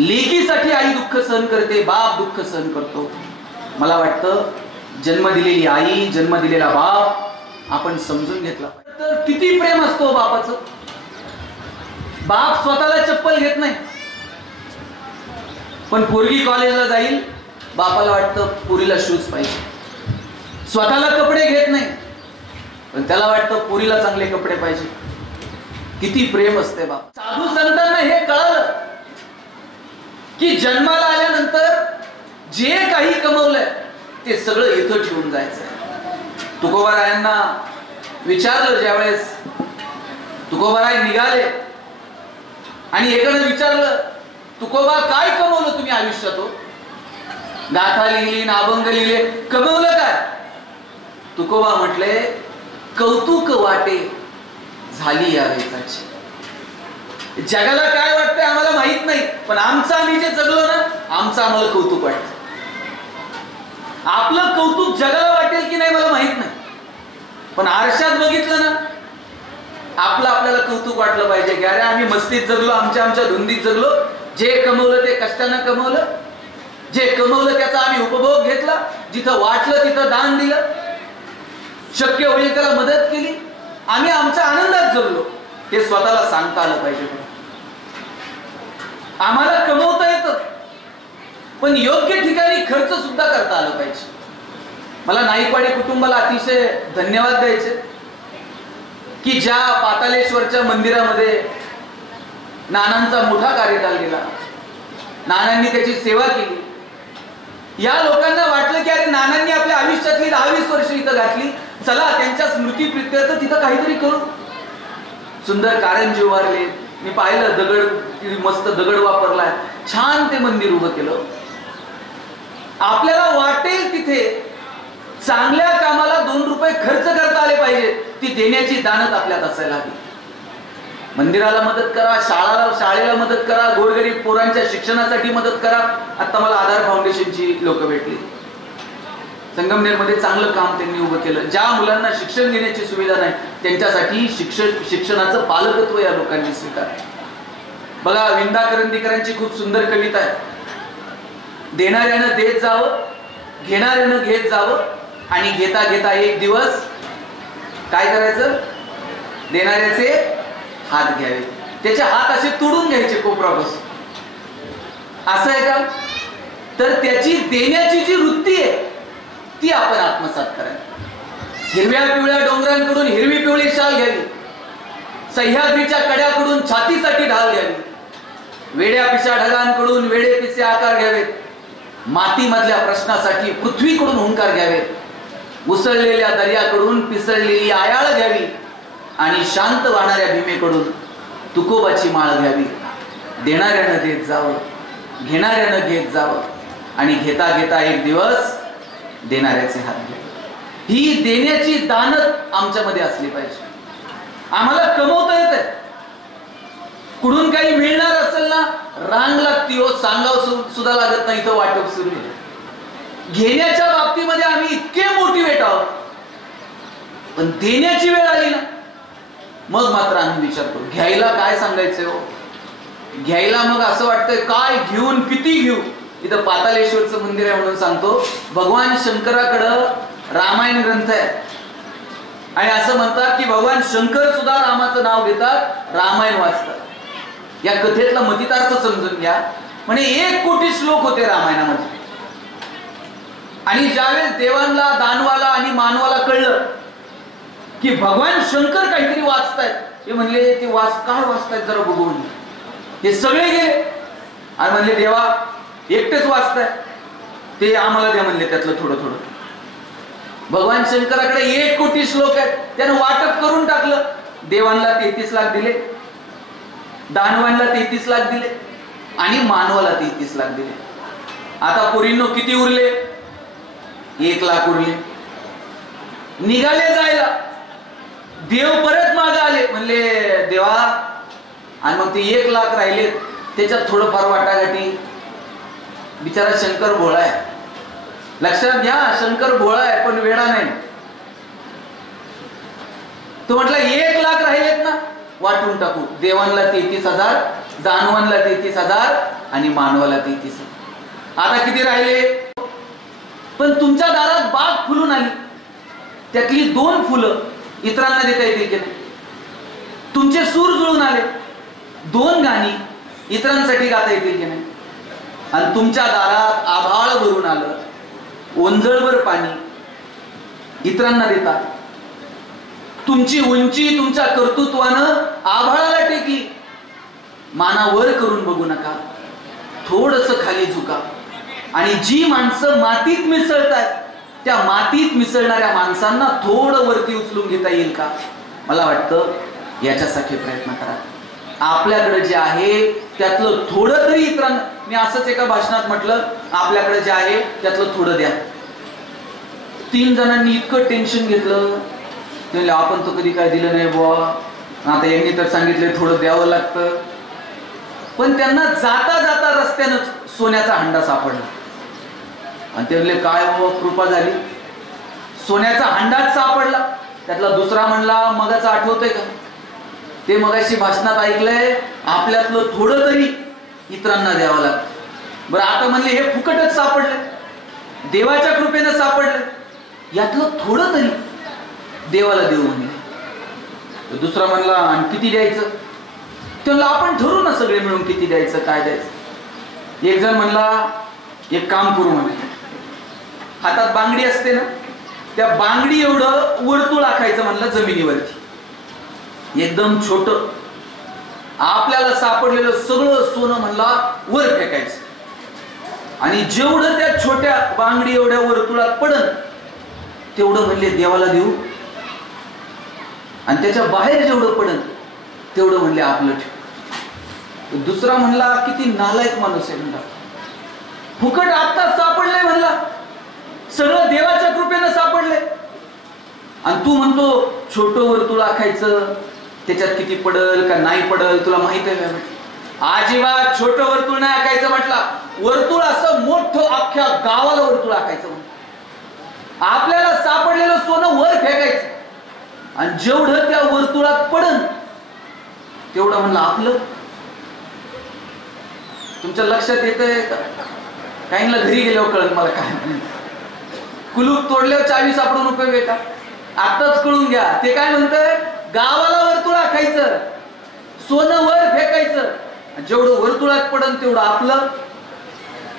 लेकीसाठी आई दुःख सहन करते, बाप दुःख सहन करतो. मला वाटतं जन्म दिलेली आई, जन्म दिलेला बाप आपण समजून घेतला तर किती प्रेम असतो बापाचं. बाप स्वतःला चप्पल घेत नाही, पण पोरगी कॉलेजला जाईल, बापाला वाटतं पोरीला शूज पाहिजे. स्वतःला कपडे घेत नाही, पण त्याला वाटतं पोरीला चांगले कपडे पाहिजे. किती प्रेम असते बाप. साधू संतांना हे कळलं की जन्माला आल्यानंतर जे काही कमवलंय ते सगळं इथं ठेवून जायचंय. तुकोबारायांना विचारलं, ज्यावेळेस तुकोबाराय निघाले आणि एकानं विचारलं, तुकोबा काय कमवलं तुम्ही आयुष्यात? हो, गाथा लिहिली, अभंग लिहिले, कमवलं काय? तुकोबा म्हटले, कौतुक वाटे झाली या वेचाची. जगाला काय वाटतंय आम्हाला माहित नाही, पण आमचं आम्ही जे जगलो ना, आमचं आम्हाला कौतुक वाटतं. आपलं कौतुक जगाला वाटेल की नाही मला माहित नाही, पण आरशात बघितलं ना, आपलं आपल्याला कौतुक वाटलं पाहिजे की अरे आम्ही मस्तीत जगलो, आमच्या धुंदीत जगलो. जे कमवलं ते कष्टानं कमवलं, जे कमवलं त्याचा आम्ही उपभोग घेतला, जिथं वाटलं तिथं दान दिलं, शक्य होईल त्याला मदत केली, आम्ही आमच्या आनंदात जगलो. हे स्वतःला सांगता आलं पाहिजे. आम्हाला कमवता येतं, पण योग्य ठिकाणी खर्च सुद्धा करता आलं पाहिजे. मला नाईकवाडी कुटुंबाला अतिशय धन्यवाद द्यायचे की ज्या पातालेश्वरच्या मंदिरामध्ये नानांचा मोठा कार्यकाल गेला, नानांनी त्याची सेवा केली. या लोकांना वाटलं की अरे नानांनी आपल्या आयुष्यातली 10-20 वर्ष इथं घातली, चला त्यांच्या स्मृतीप्रित्यर्थ तिथं काहीतरी करू. सुंदर कारंजी उभारले, मी पाहिलं, दगड, मस्त दगड वापरलाय, छान ते मंदिर उभं केलं. आपल्याला वाटेल तिथे चांगल्या कामाला 2 रुपये खर्च करता आले पाहिजे, ती देण्याची दानत आपल्यात असायला हवी. मंदिराला मदत करा, शाळेला मदत करा, गोरगरीब पोरांच्या शिक्षणासाठी मदत करा. आता मला आधार फाउंडेशनची लोक भेटली, संगमनेरमध्ये चांगलं काम त्यांनी उभं केलं. ज्या मुलांना शिक्षण घेण्याची सुविधा नाही त्यांच्यासाठी शिक्षणाचं पालकत्व या लोकांनी स्वीकारलं. बघा, विंदा करंदीकरांची खूप सुंदर कविता आहे, देणाऱ्यानं देत जावं, घेणाऱ्यानं घेत जावं, आणि घेता घेता एक दिवस काय करायचं, देणाऱ्याचे हात घ्यावे, त्याचे हात असे तोडून घ्यायचे कोपरापासून. असं आहे का? तर त्याची देण्याची जी वृत्ती आहे ती आपण आत्मसात करावी. हिरव्या पिवळ्या डोंगरांकडून हिरवी पिवळी शाल घ्यावी, सह्याद्रीच्या कड्याकडून छातीसाठी ढाल घ्यावी, वेड्या पिशा ढगांकडून वेडे पिसे आकार घ्यावेत, मातीमधल्या प्रश्नासाठी पृथ्वीकडून हुंकार घ्यावेत, उसळलेल्या दर्याकडून पिसळलेली आयाळ घ्यावी, आणि शांत वाहणाऱ्या भीमेकडून तुकोबाची माळ घ्यावी. देणाऱ्यानं देत जावं, घेणाऱ्यानं घेत जावं, आणि घेता घेता एक दिवस देणाऱ्याचे हात घ्यावे. ही देण्याची दानत आमच्यामध्ये असली पाहिजे. आम्हाला कमवता येत, कुठून काही मिळणार असेल ना, रांग लागती हो, सांगाव सुद्धा लागत नाही, तर वाटप सुरू आहे. घेण्याच्या बाबतीमध्ये आम्ही इतके मोटिवेट आहोत, पण देण्याची वेळ आली ना, मग मात्र आम्ही विचार करू घ्यायला काय सांगायचंय हो. घ्यायला मग असं वाटतंय काय घेऊन, किती घेऊ. इथं पातालेश्वरचं मंदिर आहे म्हणून सांगतो, भगवान शंकराकडं रामायण ग्रंथ आहे, आणि असं म्हणतात की भगवान शंकर सुद्धा रामाचं नाव घेतात, रामायण वाचतात. या कथेतला मतितार्थ समजून घ्या. म्हणजे 1 कोटी श्लोक होते रामायणामध्ये, आणि ज्यावेळेस देवांना, दानवाला आणि मानवाला कळलं की भगवान शंकर काहीतरी वाचतायत, ते म्हणले ते काय वाचतायत जरा बघू म्हणले. हे सगळे गेले आणि म्हणले देवा एकटेच वाचताय, ते आम्हाला द्या म्हणले त्यातलं थोडं थोडं. भगवान शंकराकडे 1 कोटी श्लोक आहेत, त्यानं वाटप करून टाकलं. देवांना 33 लाख दिले, दानवांना 33 लाख दिले, आणि मानवाला 33 लाख दिले. आता पोरींनो किती उरले? 1 लाख उरले. निघाले जायला, देव परत मागे आले, म्हणले देवा, आणि मग ते 1 लाख राहिले, त्याच्यात थोडंफार वाटाघाटी. बिचारा शंकर भोळा आहे, लक्षात घ्या, शंकर भोळा आहे पण वेडा नाही. तो म्हटला 1 लाख राहिलेत ना, वाटून टाकू. देवांना 33,000, दानवांना 33,000 आणि मानवाला 33,000. आता किती राहिले? पण तुमच्या दारात बाग फुलून आली, त्यातली 2 फुलं इतरांना देता येतील की नाही? तुमचे सूर जुळून आले, 2 गाणी इतरांसाठी गाता येतील की नाही? आणि तुमच्या दारात आभाळ भरून आलं, ओंजळभर पाणी इतरांना देता. तुमची उंची तुमच्या कर्तृत्वानं आभाळाला टेकली. मानावर करून बघू नका, थोडस खाली झुका. आणि जी माणसं मातीत मिसळतात, त्या मातीत मिसळणाऱ्या माणसांना थोडं वरती उचलून घेता येईल का? मला वाटतं याच्यासाठी प्रयत्न करा. आपल्याकडे जे आहे त्यातलं थोडं तरी इतरांना. मी असंच एका भाषणात म्हटलं, आपल्याकडे जे आहे त्यातलं थोडं द्या. 3 जणांनी इतकं टेन्शन घेतलं, ते म्हणले आपण तर कधी काय दिलं नाही बुवा, आता यांनी तर सांगितलं थोडं द्यावं लागतं. पण त्यांना जाता जाता रस्त्यानंच सोन्याचा हंडा सापडला. आणि ते म्हणले काय हो कृपा झाली, सोन्याचा हंडाच सापडला. त्यातला दुसरा म्हणला मगाच आठवतंय का, ते मगाशी भाषणात ऐकलंय, आपल्यातलं थोडं तरी इतरांना द्यावं लागतं. बरं आता म्हणले हे फुकटच सापडले, देवाच्या कृपेनं सापडले, यातलं थोडं तरी देवाला देऊ म्हणले. दुसरा म्हणला आणि किती द्यायचं? ते म्हणलं आपण ठरवू ना सगळे मिळून किती द्यायचं काय द्यायचं. एक जण म्हणला एक काम करू म्हणे, हातात बांगडी असते ना, त्या बांगडी एवढं वर्तुळ आखायचं म्हणलं जमिनीवरती, एकदम छोट. आपल्याला सापडलेलं सगळं सोनं म्हणला वर फेकायचं आणि जेवढं त्या छोट्या बांगडी एवढ्या वर्तुळात पडन तेवढं म्हणले देवाला देऊ, आणि त्याच्या बाहेर जेवढं पडन तेवढं म्हणले आपलं ठेव. दुसरा म्हणला किती नालायक माणूस आहे म्हणला, फुकट आत्ताच सापडले म्हणला, सगळं देवाच्या कृपेनं सापडले, आणि तू म्हणतो छोटं वर्तुळ आखायचं, त्याच्यात किती पडल का नाही पडल तुला माहित आहे का? अजिबात छोटं वर्तुळ नाही आखायचं म्हटला, वर्तुळ असं मोठं अख्ख्या गावाला वर्तुळ आखायचं म्हटलं. आपल्याला सापडलेलं सोनं वर फेकायचं आणि जेवढं त्या वर्तुळात पडन तेवढं म्हणलं आपलं. तुमच्या लक्षात येतंय का? काहींना घरी गेल्यावर कळलं मला काय. कुलूप तोडल्यावर चावी सापडून उपयोग आहे का? आताच कळून घ्या. ते काय म्हणतंय, गावाला वर्तुळ आखायचं, सोनं वर फेकायचं, जेवढं वर्तुळात पडन तेवढं आपलं,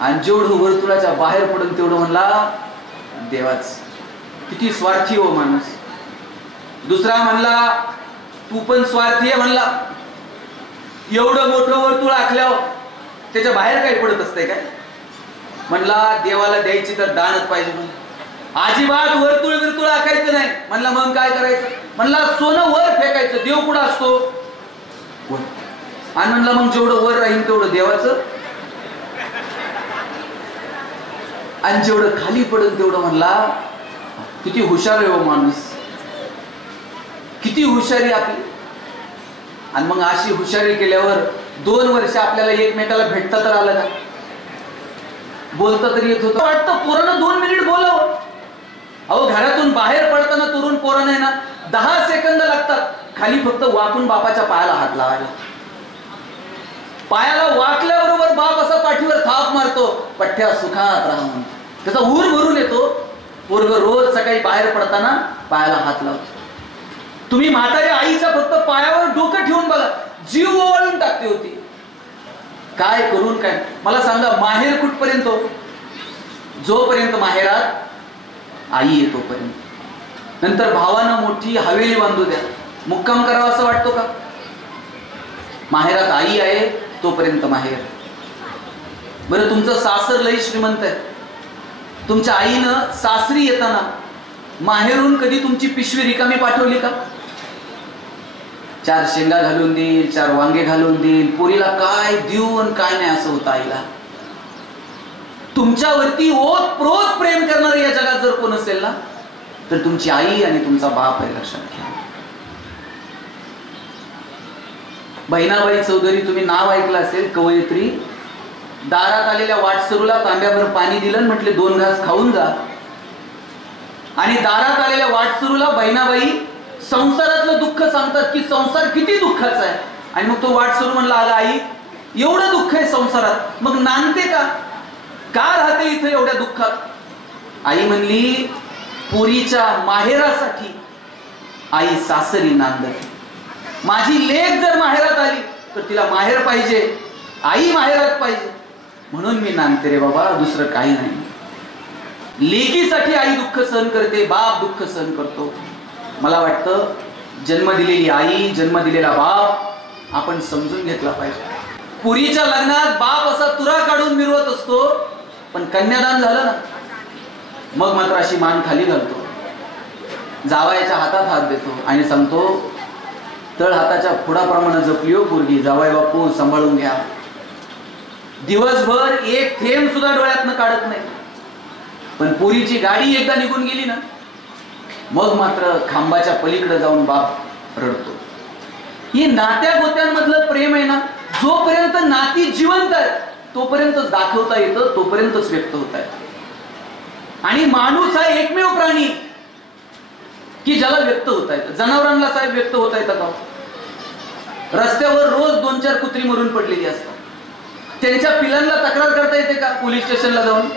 आणि जेवढं वर्तुळाच्या बाहेर पडन तेवढं म्हणला देवाच. किती स्वार्थी हो माणूस. दुसरा म्हणला तू पण स्वार्थी आहे म्हणला, एवढं मोठं वर्तुळ आखल्यावर त्याच्या बाहेर काही पडत असतंय काय? म्हणला देवाला द्यायची तर दानच पाहिजे म्हणलं, अजिबात वर्तुळ विरतुळ आखायचं नाही म्हणला. मग काय करायचं? म्हणला सोनं वर फेकायचं, देव कुठं असतो वर. आणि म्हणला मग जेवढं वर राहील तेवढं देवाचं, आणि जेवढं खाली पडेल तेवढं म्हणला. किती हुशार आहे हो माणूस, किती हुशारी आपली. आणि मग अशी हुशारी केल्यावर 2 वर्ष आपल्याला एकमेकाला भेटता तर आलं का? बोलता तरी येत होतं. वाटतं पोरानं 2 मिनिट बोलावं. अहो घरातून बाहेर पडताना तरुण पोरांना ना 10 सेकंद लागतात खाली फक्त वाकून बापाच्या पायाला हात लावायला. पायाला वाकल्याबरोबर बाप असा पाठीवर थाप मारतो, पठ्ठ्या सुखात राहा म्हणतो. त्याचा ऊर भरून येतो. पोरग रोज सकाळी बाहेर पडताना पायाला हात लावतो. तुम्ही म्हाताऱ्या आईच्या फक्त पायावर डोकं ठेवून बघा, जीव ओवाळून टाकते होती. काय करून काय मला सांगा, माहेर कुठपर्यंत? जोपर्यंत माहेरात आई येतोपर्यंत. नंतर भावानं मोठी हवेली बांधू द्या, मुक्काम करावा असं वाटतो का? माहेरात आई आहे तोपर्यंत माहेर. बरं तुमचं सासर लई श्रीमंत आहे, तुमच्या आईनं सासरी येताना माहेरून कधी तुमची पिशवी रिकामी पाठवली का? 4 शेंगा घालून देईल, 4 वांगे घालून देईल, पोरीला काय देऊ आणि काय नाही असं होतं आईला. तुमच्यावरती ओतप्रोत प्रेम करणारे या जगात जर कोण असेल ना तर तुमची आई आणि तुमचा बाप आहे, लक्षात घ्या. बहिणाबाई चौधरी तुम्ही नाव ऐकलं असेल, कवयित्री. दारात आलेल्या वाटसरूला तांब्याभर पाणी दिलं, म्हटले 2 घास खाऊन जा. आणि दारात आलेल्या वाटसरूला बहिणाबाई संसारातलं दुःख सांगतात की संसार किती दुःखाचा आहे. आणि मग तो वाट सुरू म्हणला, अगं आई एवढं दुःख आहे संसारात, मग नांदते का राहते इथं एवढ्या दुःखात. आई म्हणली, पुरीच्या माहेरासाठी आई सासरी नांदते. माझी लेक जर माहेरात आली तर तिला माहेर पाहिजे, आई माहेरात पाहिजे, म्हणून मी नांदते रे बाबा, दुसरं काही नाही. लेकीसाठी आई दुःख सहन करते, बाप दुःख सहन करतो. मला वाटतं जन्म दिलेली आई, जन्म दिलेला बाप आपण समजून घेतला पाहिजे. पुरीच्या लग्नात बाप असा तुरा काढून मिरवत असतो, पण कन्यादान झालं ना मग मात्र अशी मान खाली घालतो, जावयाच्या हातात हात देतो आणि सांगतो, तळ हाताच्या फुडाप्रमाणे जपली हो पोरगी, जावई बापू सांभाळून घ्या. दिवसभर एक थेंब सुद्धा डोळ्यातनं काढत नाही. पण पोरीची गाडी एकदा निघून गेली ना मग मात्र खांबाच्या पलीकडे जाऊन बाप रडतो. ही नात्या गोत्यांमधलं प्रेम आहे ना, जोपर्यंत नाती जिवंत आहेत तोपर्यंतच दाखवता येतं, तोपर्यंतच व्यक्त होत आहे. आणि माणूस हा एकमेव प्राणी की ज्याला व्यक्त होता येतं. जनावरांना साहेब व्यक्त होता येतं का? रस्त्यावर रोज 2-4 कुत्री मरून पडलेली असतात. त्यांच्या पिलांना तक्रार करता येते का पोलीस स्टेशनला जाऊन,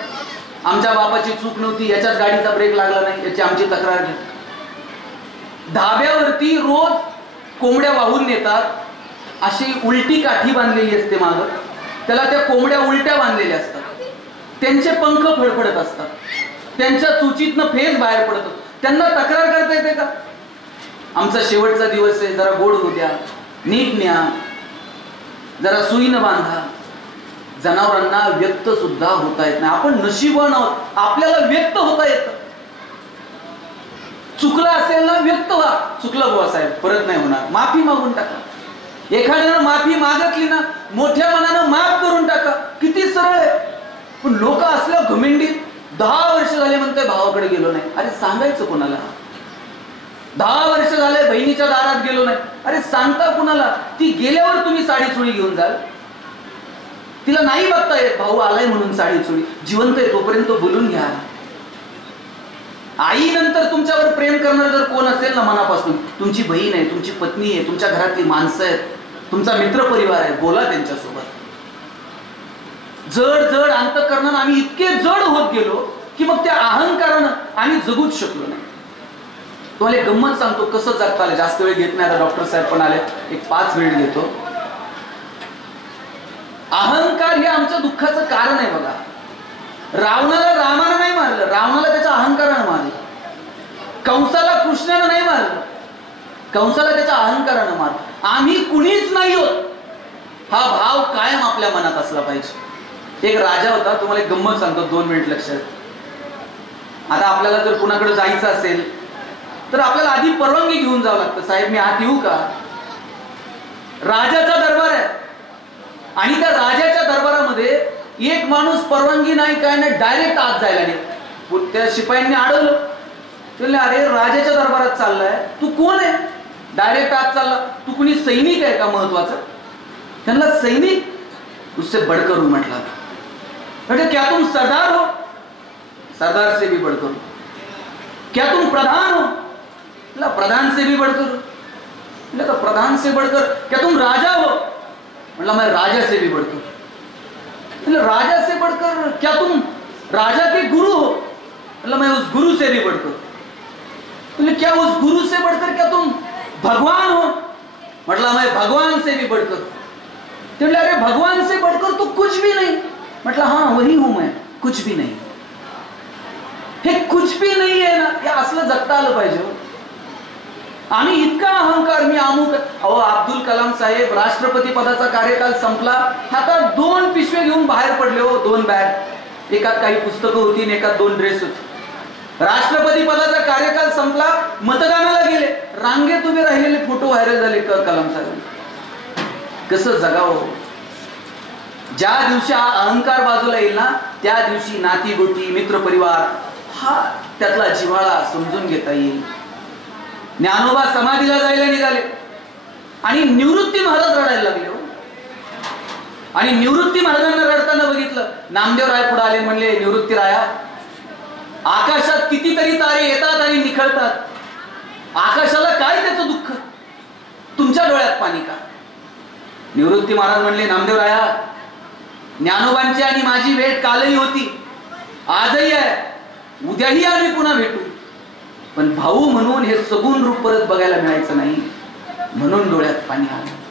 आमच्या बापाची चूक नव्हती, याच्याच गाडीचा ब्रेक लागला नाही, याची आमची तक्रार घ्या. धाब्यावरती रोज कोंबड्या वाहून नेतात, अशी उलटी काठी बांधलेली असते मागं, त्याला त्या कोंबड्या उलट्या बांधलेल्या असतात, त्यांचे पंख फडफडत असतात, त्यांच्या चुचीतनं फेस बाहेर पडतो. त्यांना तक्रार करता येते का? आमचा शेवटचा दिवस आहे, जरा गोड होऊ द्या, नीट न्या, जरा सुईनं बांधा. जनावरांना व्यक्त सुद्धा होता येत नाही. आपण नशीबवान आहोत, आपल्याला व्यक्त होता येतं. चुकलं असेल ना व्यक्त व्हा, चुकलं बुवा साहेब परत नाही होणार, माफी मागून टाका. एखाद्यानं माफी मागितली ना मोठ्या मनानं माफ करून टाका, किती सरळ आहे. पण लोक असल्या घमेंडीत 10 वर्ष झाले म्हणते भावाकडे गेलो नाही. अरे सांगायचं कोणाला? 10 वर्ष झाले बहिणीच्या दारात गेलो नाही. अरे सांगता कुणाला? ती गेल्यावर तुम्ही साडी चोळी घेऊन जाल, तिला नाही बघता येत भाऊ आलाय म्हणून साडी चोळी. जिवंत आहे तोपर्यंत बोलून घ्या. आई नंतर तुमच्यावर प्रेम करणार जर कोण असेल ना मनापासून, तुमची बहीण आहे, तुमची पत्नी आहे, तुमच्या घरातली माणसं आहेत, तुमचा मित्र परिवार आहे, बोला त्यांच्यासोबत. जड जड अंतःकरणानं आम्ही इतके जड होत गेलो की मग त्या अहंकारानं आम्ही जगूच शकलो नाही. तुम्हाला एक गंमत सांगतो कसं जगता आलं. जास्त वेळ घेत नाही, आता डॉक्टर साहेब पण आले, एक 5 मिनिट घेतो. अहंकार हे आमच्या दुःखाचं कारण आहे बघा. रावणाला रामानं नाही मारलं, रावणाला त्याच्या अहंकारानं मारलं. कंसाला कृष्णानं नाही मारलं, कंसाला त्याच्या अहंकारानं मारलं. आम्ही कुणीच नाही होत हा भाव कायम आपल्या मनात असला पाहिजे. एक राजा होता, तुम्हाला एक गंमत सांगतो, 2 मिनिट लक्षात. आता आपल्याला जर कुणाकडे जायचं असेल तर आपल्याला आधी परवानगी घेऊन जावं लागतं. साहेब मी आत येऊ का? राजाचा दरबार आहे आणि त्या राजाच्या दरबारामध्ये एक माणूस परवानगी नाही काय नाही डायरेक्ट आत जायला नाही. त्या शिपायांनी अडवलं, ते अरे राजाच्या दरबारात चाललाय, तू कोण आहे? डायरेक्ट आत चालला, तू कुणी सैनिक आहे का महत्वाचं? त्यांना सैनिक उससे बढ़कर हूं म्हटला. बेटे क्या तुम सरदार हो? सरदार से भी बढ़कर. क्या तुम प्रधान हो? प्रधान से भी बढ़कर. प्रधान से बढ़कर. क्या तुम राजा हो? मतलब मैं राजा से भी बढ़कर. राजा से बढ़कर. क्या तुम राजा के गुरु हो? मतलब मैं उस गुरु से भी बढ़कर. क्या उस गुरु से बढ़कर क्या तुम भगवान हो? मतलब मैं भगवान से भी बढ़कर. अरे भगवान से बढ़कर तो कुछ भी नहीं. मतलब हाँ वही हूं मैं, कुछ भी नहीं. हे कुछ भी नाही आहे ना, हे असलं जगता आलं पाहिजे. आम्ही इतका अहंकार, मी अमुक. अहो अब्दुल कलाम साहेब राष्ट्रपती पदाचा कार्यकाल संपला, आता 2 पिशवे घेऊन बाहेर पडले हो, 2 बॅग, एकात काही पुस्तकं होती आणि एकात 2 ड्रेस होते. राष्ट्रपती पदाचा कार्यकाल संपला, मतदानाला गेले, रांगेत उभे राहिलेले फोटो व्हायरल झाले कलाम साहेब. कसं जगावं? ज्या दिवशी हा अहंकार बाजूला येईल ना त्या दिवशी नाती गोती मित्र परिवार हा त्यातला जिव्हाळा समजून घेता येईल. ज्ञानोबा समाधीला जायला निघाले आणि निवृत्ती महाराज रडायला लागले. आणि निवृत्ती महाराजांना रडताना बघितलं. नामदेव राय पुढे आले, म्हणले निवृत्ती राया, आकाशात कितीतरी तारे येतात आणि निखळतात, आकाशाला काय त्याचं दुःख, तुमच्या डोळ्यात पाणी का? निवृत्ती महाराज म्हणले, नामदेवराया, ज्ञानोबांची आणि माझी भेट कालही होती, आजही आहे, उद्याही आम्ही पुन्हा भेटू, पण भाऊ म्हणून हे सगुण रूप परत बघायला मिळायचं नाही, म्हणून डोळ्यात पाणी आलं.